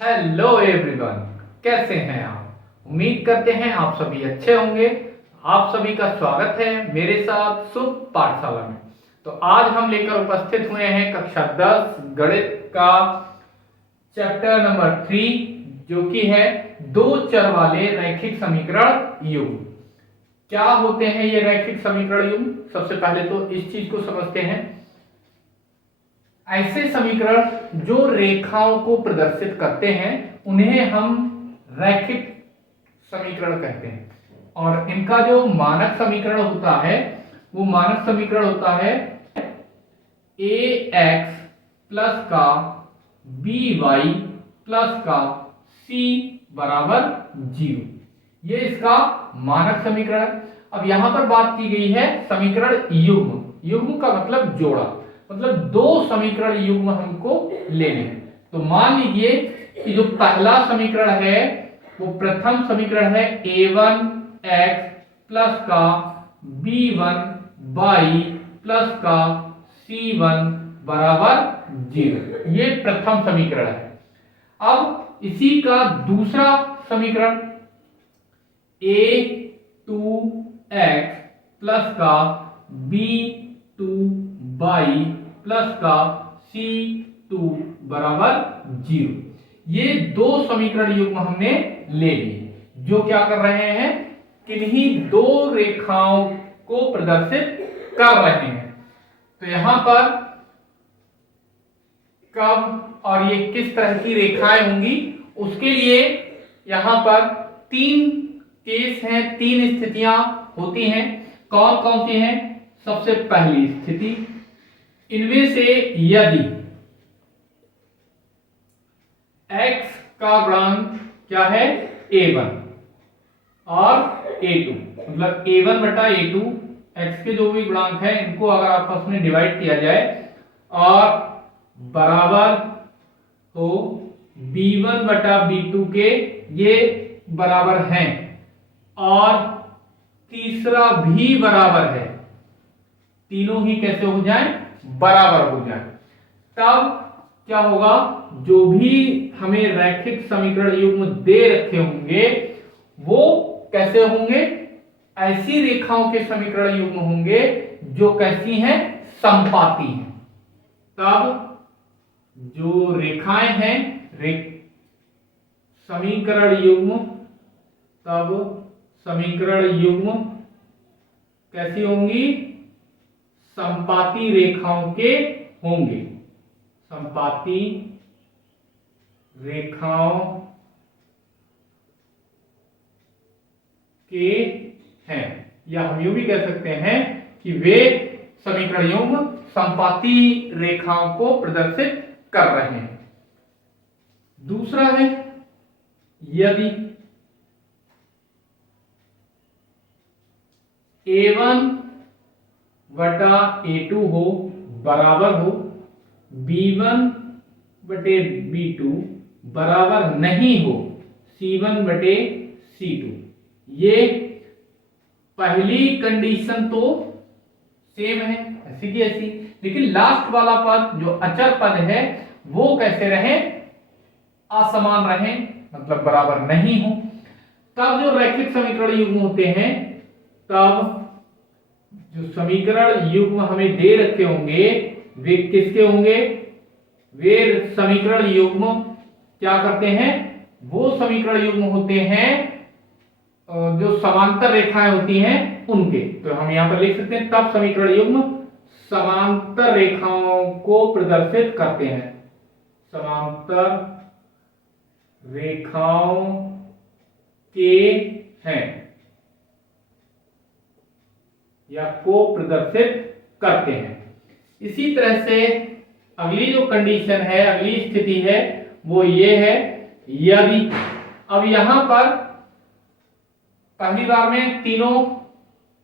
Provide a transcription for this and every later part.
Hello everyone, कैसे हैं आप। उम्मीद करते हैं आप सभी अच्छे होंगे। आप सभी का स्वागत है मेरे साथ शुभ पाठशाला में। तो आज हम लेकर उपस्थित हुए हैं कक्षा 10 गणित का चैप्टर नंबर 3, जो कि है दो चर वाले रैखिक समीकरण युग्म। क्या होते हैं ये रैखिक समीकरण युग्म? सबसे पहले तो इस चीज को समझते हैं। ऐसे समीकरण जो रेखाओं को प्रदर्शित करते हैं उन्हें हम रैखिक समीकरण कहते हैं। और इनका जो मानक समीकरण होता है वो मानक समीकरण होता है ax प्लस का by प्लस का c बराबर 0। ये इसका मानक समीकरण है। अब यहां पर बात की गई है समीकरण युग्म। युग्म का मतलब जोड़ा, मतलब दो समीकरण युग्म हमको लेने हैं। तो मान लीजिए कि जो पहला समीकरण है वो प्रथम समीकरण है a1x प्लस का b1 y प्लस का c1 बराबर 0। ये प्रथम समीकरण है। अब इसी का दूसरा समीकरण a2x प्लस का b2y प्लस का c2 बराबर 0। ये दो समीकरण युग्म हमने ले लिए, जो क्या कर रहे हैं, किन्हीं दो रेखाओं को प्रदर्शित कर रहे हैं। तो यहां पर कब और ये किस तरह की रेखाएं होंगी, उसके लिए यहां पर तीन केस हैं, तीन स्थितियां होती हैं। कौन कौन सी हैं? सबसे पहली स्थिति, इनमें से यदि x का गुणांक क्या है a1 और a2, मतलब a1 बटा a2, x के जो भी गुणांक है इनको अगर आपस में डिवाइड किया जाए और बराबर हो b1 बटा b2 के, ये बराबर हैं, और तीसरा भी बराबर है, तीनों ही कैसे हो जाएं, बराबर हो जाए, तब क्या होगा, जो भी हमें रैखिक समीकरण युग्म दे रखे होंगे वो कैसे होंगे, ऐसी रेखाओं के समीकरण युग्म होंगे जो कैसी हैं, समपाती हैं। तब जो रेखाएं हैं समीकरण युग्म, तब समीकरण युग्म कैसी होंगी, समपाती रेखाओं के होंगे, समपाती रेखाओं के हैं। या हम यूं भी कह सकते हैं कि वे समीकरण युग्म समपाती रेखाओं को प्रदर्शित कर रहे हैं। दूसरा है यदि a1 बटा a2 हो बराबर हो b1 बटे b2 बराबर नहीं हो c1 बटे c2। ये पहली कंडीशन तो सेम है, ऐसी की ऐसी, लेकिन लास्ट वाला पद जो अचर पद है वो कैसे रहे, असमान रहे, मतलब बराबर नहीं हो। तब जो रैखिक समीकरण युग्म होते हैं, तब जो समीकरण युग्म हमें दे रखे होंगे वे किसके होंगे, वे समीकरण युग्म क्या करते हैं, वो समीकरण युग्म होते हैं जो समांतर रेखाएं होती हैं उनके। तो हम यहां पर लिख सकते हैं तब समीकरण युग्म समांतर रेखाओं को प्रदर्शित करते हैं, समांतर रेखाओं के हैं या को प्रदर्शित करते हैं। इसी तरह से अगली जो कंडीशन है, अगली स्थिति है वो ये है यदि, अब यहां पर पहली बार में तीनों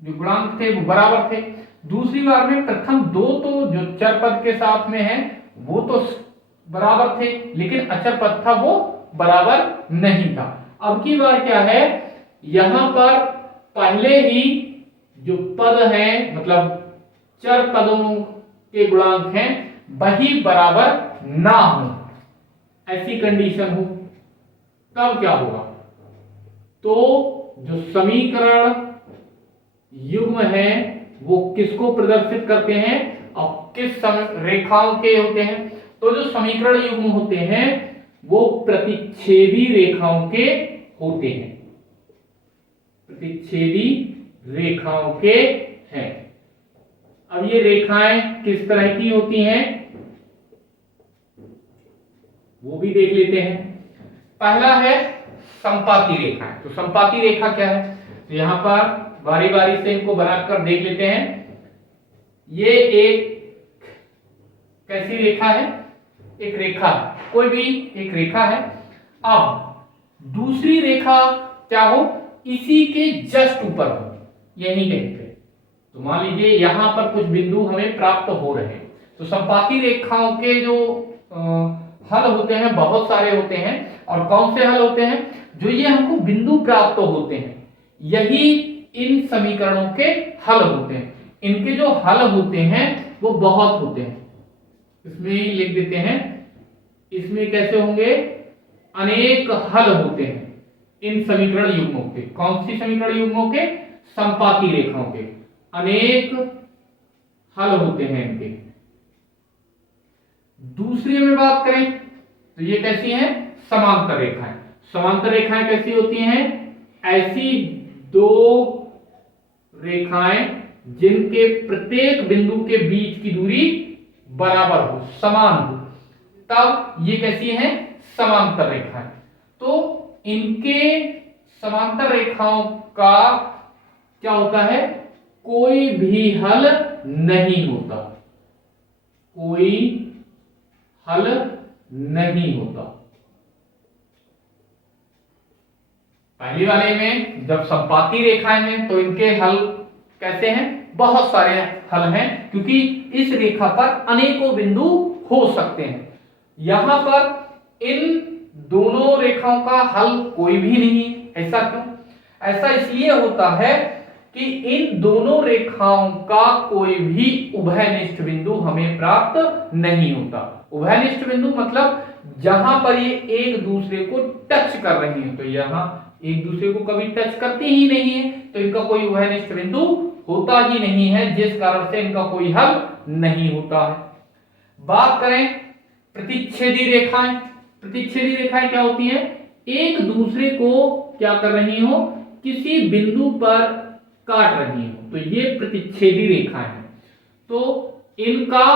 जो गुणांक थे वो बराबर थे, दूसरी बार में प्रथम दो तो जो चर पद के साथ में है वो तो बराबर थे, लेकिन अचर पद था वो बराबर नहीं था। अब की बार क्या है, यहां पर पहले ही जो पद है, मतलब चर पदों के गुणांक हैं, वही बराबर ना हो, ऐसी कंडीशन हो। तब क्या होगा, तो जो समीकरण युग्म है वो किसको प्रदर्शित करते हैं और किस रेखाओं के होते हैं। तो जो समीकरण युग्म होते हैं वो प्रतिच्छेदी रेखाओं के होते हैं, प्रतिच्छेदी रेखाओं के हैं। अब ये रेखाएं किस तरह की होती हैं वो भी देख लेते हैं। पहला है संपाती रेखाएं। तो संपाती रेखा क्या है, तो यहां पर बारी बारी से इनको बनाकर देख लेते हैं। ये एक कैसी रेखा है, एक रेखा, कोई भी एक रेखा है। अब दूसरी रेखा क्या हो, इसी के जस्ट ऊपर हो, यही कहीं पे। तो मान लीजिए यहां पर कुछ बिंदु हमें प्राप्त हो रहे हैं। तो संपाती रेखाओं के जो हल होते हैं बहुत सारे होते हैं। और कौन से हल होते हैं, जो ये हमको बिंदु प्राप्त होते हैं, यही इन समीकरणों के हल होते हैं। इनके जो हल होते हैं वो बहुत होते हैं। इसमें लिख देते हैं, इसमें कैसे होंगे, अनेक हल होते हैं इन समीकरण युग्मों के। कौन सी समीकरण युग्मों के, संपाती रेखाओं के अनेक हल होते हैं इनके। दूसरी में बात करें तो ये कैसी हैं, समांतर रेखाएं। समांतर रेखाएं कैसी होती हैं, ऐसी दो रेखाएं जिनके प्रत्येक बिंदु के बीच की दूरी बराबर हो, समान हो, तब ये कैसी हैं, समांतर रेखाएं। तो इनके समांतर रेखाओं का क्या होता है, कोई भी हल नहीं होता, कोई हल नहीं होता। पहली वाले में जब संपाती रेखाएं हैं तो इनके हल कैसे हैं, बहुत सारे हल हैं, क्योंकि इस रेखा पर अनेकों बिंदु हो सकते हैं। यहां पर इन दोनों रेखाओं का हल कोई भी नहीं। ऐसा क्यों, ऐसा इसलिए होता है कि इन दोनों रेखाओं का कोई भी उभयनिष्ठ बिंदु हमें प्राप्त नहीं होता। उभयनिष्ठ बिंदु मतलब जहां पर ये एक दूसरे को टच कर रही है, तो यहां एक दूसरे को कभी टच करती ही नहीं है, तो इनका कोई उभयनिष्ठ बिंदु होता ही नहीं है, जिस कारण से इनका कोई हल नहीं होता है। बात करें प्रतिच्छेदी रेखाएं। प्रतिच्छेदी रेखाएं क्या होती हैं, एक दूसरे को क्या कर रही हो, किसी बिंदु पर काट रही हो, तो ये प्रतिच्छेदी रेखाएं हैं। तो इनका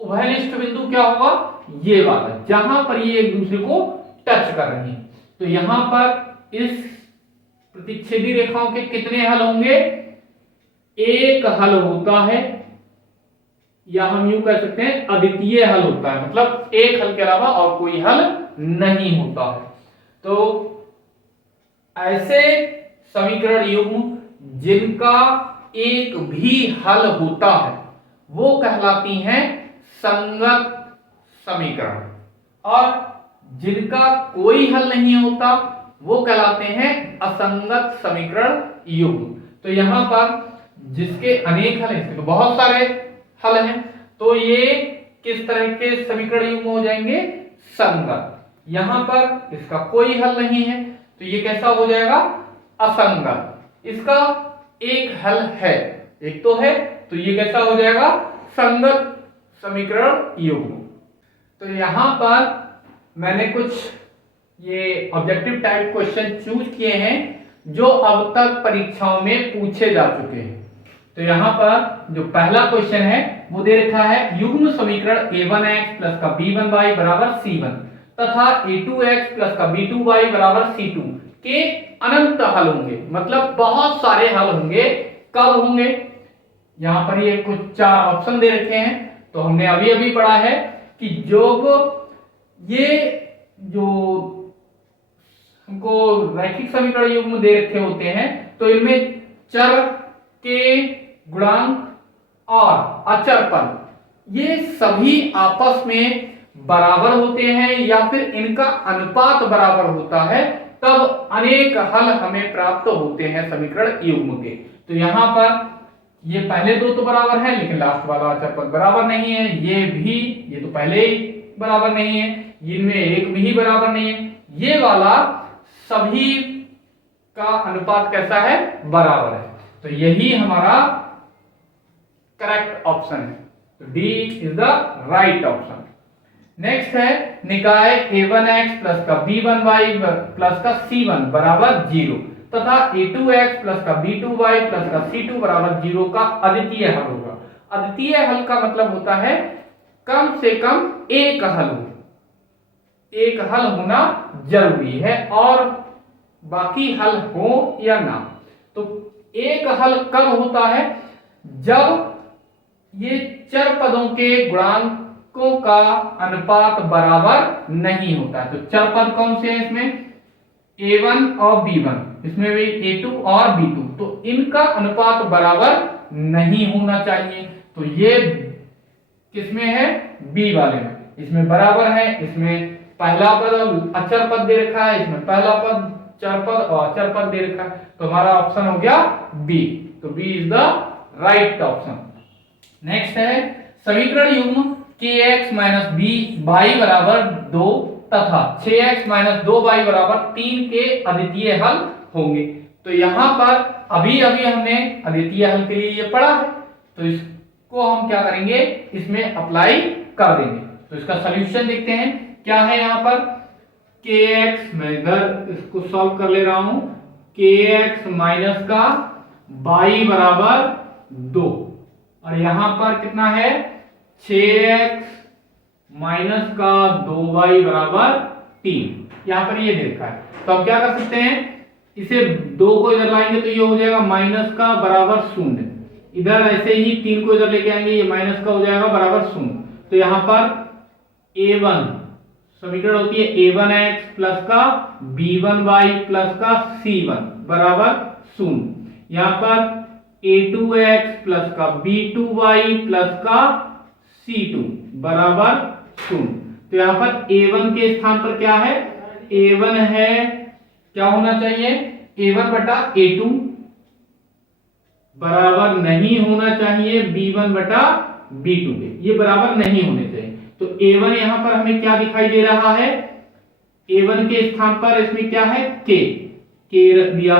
उभयनिष्ठ बिंदु क्या होगा, ये वाला, जहां पर ये एक दूसरे को टच कर रही है। तो यहां पर इस प्रतिच्छेदी रेखाओं के कितने हल होंगे, एक हल होता है, या हम यूं कह सकते हैं अद्वितीय हल होता है, मतलब एक हल के अलावा और कोई हल नहीं होता है। तो ऐसे समीकरण युग्म जिनका एक भी हल होता है वो कहलाती हैं संगत समीकरण, और जिनका कोई हल नहीं होता वो कहलाते हैं असंगत समीकरण युग्म। तो यहां पर जिसके अनेक हल हैं, इसके तो बहुत सारे हल हैं, तो ये किस तरह के समीकरण युग्म हो जाएंगे, संगत। यहां पर इसका कोई हल नहीं है तो ये कैसा हो जाएगा, असंगत। इसका एक हल है, एक तो है, तो ये कैसा हो जाएगा, संगत समीकरण युग्म। तो यहां पर मैंने कुछ ये ऑब्जेक्टिव टाइप क्वेश्चन चूज किए हैं जो अब तक परीक्षाओं में पूछे जा चुके हैं। तो यहां पर जो पहला क्वेश्चन है वो दे रखा है, युग्म समीकरण a1x प्लस का b1y बराबर c1 तथा a2x प्लस का b2y बराबर c2 के अनंत हल होंगे, मतलब बहुत सारे हल होंगे। कब होंगे, यहां पर ये कुछ 4 ऑप्शन दे रखे हैं। तो हमने अभी अभी पढ़ा है कि ये जो हमको रैखिक समीकरण युग्म दे रखे होते हैं तो इनमें चर के गुणांक और अचर पद ये सभी आपस में बराबर होते हैं या फिर इनका अनुपात बराबर होता है, तब अनेक हल हमें प्राप्त होते हैं समीकरण युग्म के। तो यहां पर ये पहले दो तो बराबर है, लेकिन लास्ट वाला अचर पद बराबर नहीं है। ये तो पहले ही बराबर नहीं है, इनमें एक भी बराबर नहीं है। ये वाला सभी का अनुपात कैसा है, बराबर है। तो यही हमारा करेक्ट ऑप्शन है। तो D is the right option. Next है निकाय a1x प्लस का b1y प्लस का c1 बराबर 0 तथा a2x प्लस का b2y प्लस का c2 बराबर 0 का अद्वितीय हल होगा। अद्वितीय हल का मतलब होता है कम से कम एक हल हो, एक हल होना जरूरी है और बाकी हल हो या ना। तो एक हल कब होता है, जब ये चर पदों के गुणांकों का अनुपात बराबर नहीं होता है। तो चर पद कौन से हैं इसमें, a1 और b1, इसमें भी a2 और b2, तो इनका अनुपात बराबर नहीं होना चाहिए। तो ये किसमें है, b वाले में, इसमें बराबर है, इसमें पहला पद अचर पद दे रखा है, इसमें पहला पद चर पद और अचर पद दे रखा है। तो हमारा ऑप्शन हो गया बी। तो B is the right option. Next है समीकरण युग्म kx माइनस b y बराबर 2 तथा 6x माइनस 2y बराबर 3 के अद्वितीय हल होंगे। तो यहां पर अभी अभी हमने अद्वितीय हल के लिए ये पढ़ा है, तो इसको हम क्या करेंगे, इसमें अप्लाई कर देंगे। तो इसका सॉल्यूशन देखते हैं क्या है। यहां पर kx, मैं इधर इसको सॉल्व कर ले रहा हूं, kx माइनस का y बराबर 2 और यहां पर कितना है 6x माइनस का 2y बराबर 3, यहां पर ये दे रखा है। तो अब क्या कर सकते हैं, इसे 2 को इधर लाएंगे तो ये हो जाएगा माइनस का बराबर 0, इधर ऐसे ही 3 को इधर लेके आएंगे, ये माइनस का हो जाएगा बराबर 0। तो यहां पर a1 समीकरण होती है a1x प्लस का b1y प्लस का c1 बराबर 0, यहां पर a2x प्लस का b2y प्लस का c2 बराबर 0। तो यहां पर a1 के स्थान पर क्या है, a1 है, क्या होना चाहिए, a1 बटा a2 बराबर नहीं होना चाहिए b1 बटा b2 के, ये बराबर नहीं होने चाहिए। तो a1 यहां पर हमें क्या दिखाई दे रहा है, a1 के स्थान पर इसमें क्या है k रख दिया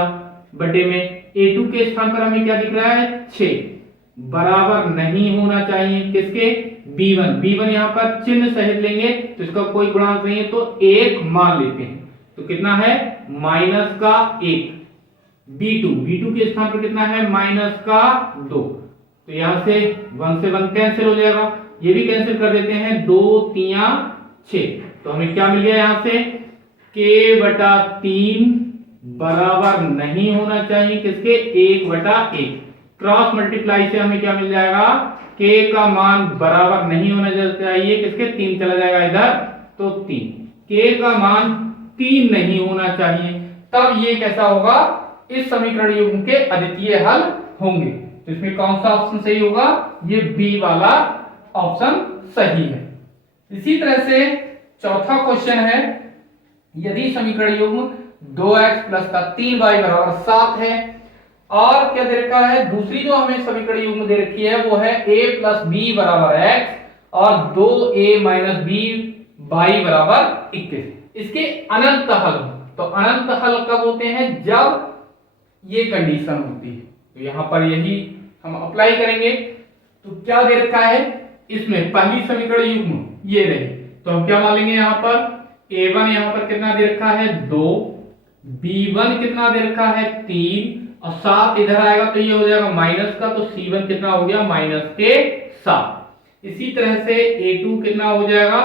बटे में, a2 के स्थान पर हमें क्या दिख रहा है 6, बराबर नहीं होना चाहिए किसके, b1 यहां पर चिन्ह सहित लेंगे तो इसका कोई गुणांक नहीं है, तो 1 मान लेते हैं। तो कितना है माइनस का 1, b2 के स्थान पर कितना है माइनस का 2, तो यहां से 1 से 1 कैंसिल हो जाएगा, ये भी कैंसिल कर देते हैं, 2 3 6। तो हमें क्या मिल गया यहां से k बटा 3 बराबर नहीं होना चाहिए किसके, 1 बटा 1, क्रॉस मल्टीप्लाई से हमें क्या मिल जाएगा, k का मान बराबर नहीं होना चाहिए किसके, 3 चला जाएगा इधर, तो 3, k का मान 3 नहीं होना चाहिए, तब ये कैसा होगा, इस समीकरण युग्म के अद्वितीय हल होंगे। तो इसमें कौन सा ऑप्शन सही होगा, ये बी वाला ऑप्शन सही है। इसी तरह से चौथा क्वेश्चन है, यदि समीकरण युग्म 2x प्लस का 3y बराबर 7 है और क्या दे रखा है, दूसरी जो हमें समीकरण युग्म दे रखी है वो है a प्लस b बराबर x और 2a माइनस b y बराबर 21, इसके अनंत हल। तो अनंत हल कब होते हैं, जब ये कंडीशन होती है। तो यहां पर यही हम अप्लाई करेंगे। तो क्या दे रखा है, इसमें पहली समीकरण युग्म ये रही, तो हम क्या मान लेंगे, यहां पर a1 यहां पर कितना दे रखा है 2, b1 कितना दे रखा है 3 और 7 इधर आएगा तो ये हो जाएगा माइनस का, तो c1 कितना हो गया माइनस के 7। इसी तरह से a2 कितना हो जाएगा,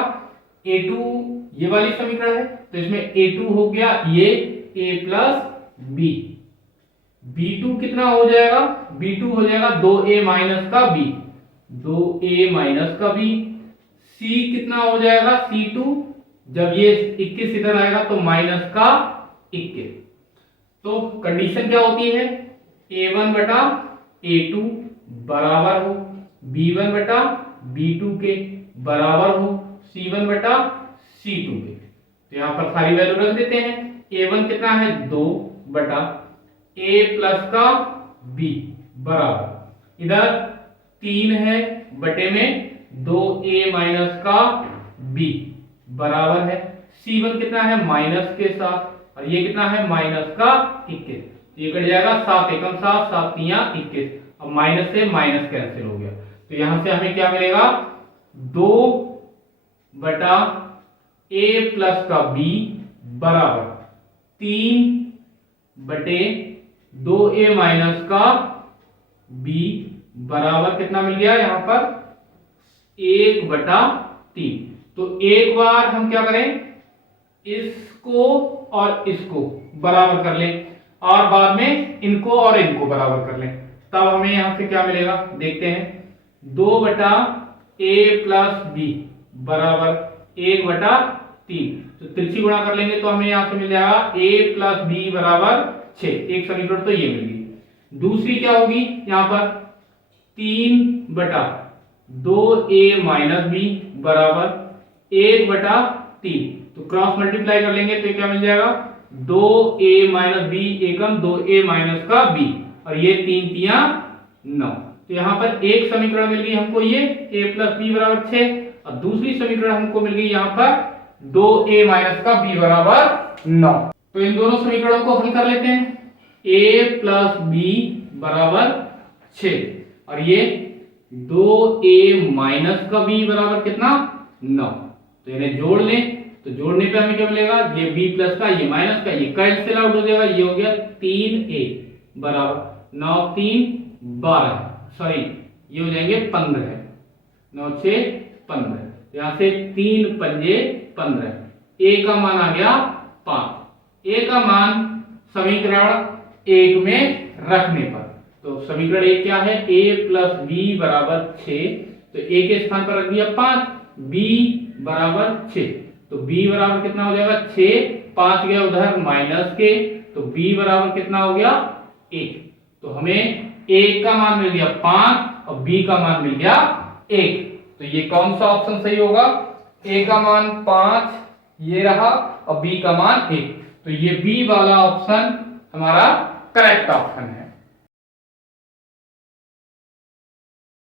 a2 ये वाली समीकरण है तो इसमें a2 हो गया ये a प्लस b, b2 कितना हो जाएगा, b2 हो जाएगा 2a माइनस का b, 2a माइनस का b, c कितना हो जाएगा c2, जब ये 21 इधर आएगा तो माइनस का 21। तो कंडीशन क्या होती है, a1 बटा a2 बराबर हो b1 बटा b2 के बराबर हो c1 बटा c2 के। तो यहां पर सारी वैल्यू रख देते हैं, a1 कितना है 2 बटा a प्लस का b बराबर इधर 3 है बटे में 2a माइनस का b बराबर है C1 कितना है माइनस के साथ और ये कितना है माइनस का 21, ये कट जाएगा 7 एकम 7, 7 तिया 21। अब माइनस से माइनस कैंसिल हो गया, तो यहां से हमें क्या मिलेगा 2 बटा a प्लस का b बराबर 3 बटे 2a माइनस का b बराबर कितना मिल गया यहाँ पर 1 बटा 3। तो एक बार हम क्या करें, इसको और इसको बराबर कर लें और बाद में इनको और इनको बराबर कर लें, तब हमें यहां से क्या मिलेगा देखते हैं। 2 बटा a प्लस b बराबर 1 बटा 3, तो तिरछी गुणा कर लेंगे तो हमें यहां से मिल जाएगा a प्लस b बराबर 6। एक समीकरण तो ये मिल गई। दूसरी क्या होगी यहाँ पर 3 बटा 2a माइनस b बराबर 1 बटा 3, तो क्रॉस मल्टीप्लाई कर लेंगे तो क्या मिल जाएगा 2a माइनस b एकम 2a माइनस का b और ये 3 तिया 9। तो यहाँ पर एक समीकरण मिल गई हमको ये a प्लस b बराबर 6 और दूसरी समीकरण हमको मिल गई यहाँ पर 2a माइनस का b बराबर 9। तो इन दोनों समीकरणों को हल कर लेते हैं। a प्लस b बराबर 6 और ये 2a माइनस का b बराबर कितना 9, तो इन्हें जोड़ लें तो जोड़ने पे हमें क्या मिलेगा, ये b प्लस का ये माइनस का ये कैंसिल आउट हो जाएगा, ये हो गया 3a बराबर 9 3 12, सॉरी ये हो जाएंगे 15, 9 6 15, यहाँ से 3 पंजे 15, a का मान आ गया 5। a का मान समीकरण 1 में रखने पर, तो समीकरण 1 क्या है a प्लस b बराबर 6, तो a के स्थान पर रख दिया 5, b बराबर 6, तो b बराबर कितना हो जाएगा 6, 5 गया उधर माइनस के, तो b बराबर कितना हो गया 1। तो हमें a का मान मिल गया 5 और b का मान मिल गया 1, तो ये कौन सा ऑप्शन सही होगा, a का मान 5 ये रहा और b का मान 1, तो ये b वाला ऑप्शन हमारा करेक्ट ऑप्शन है।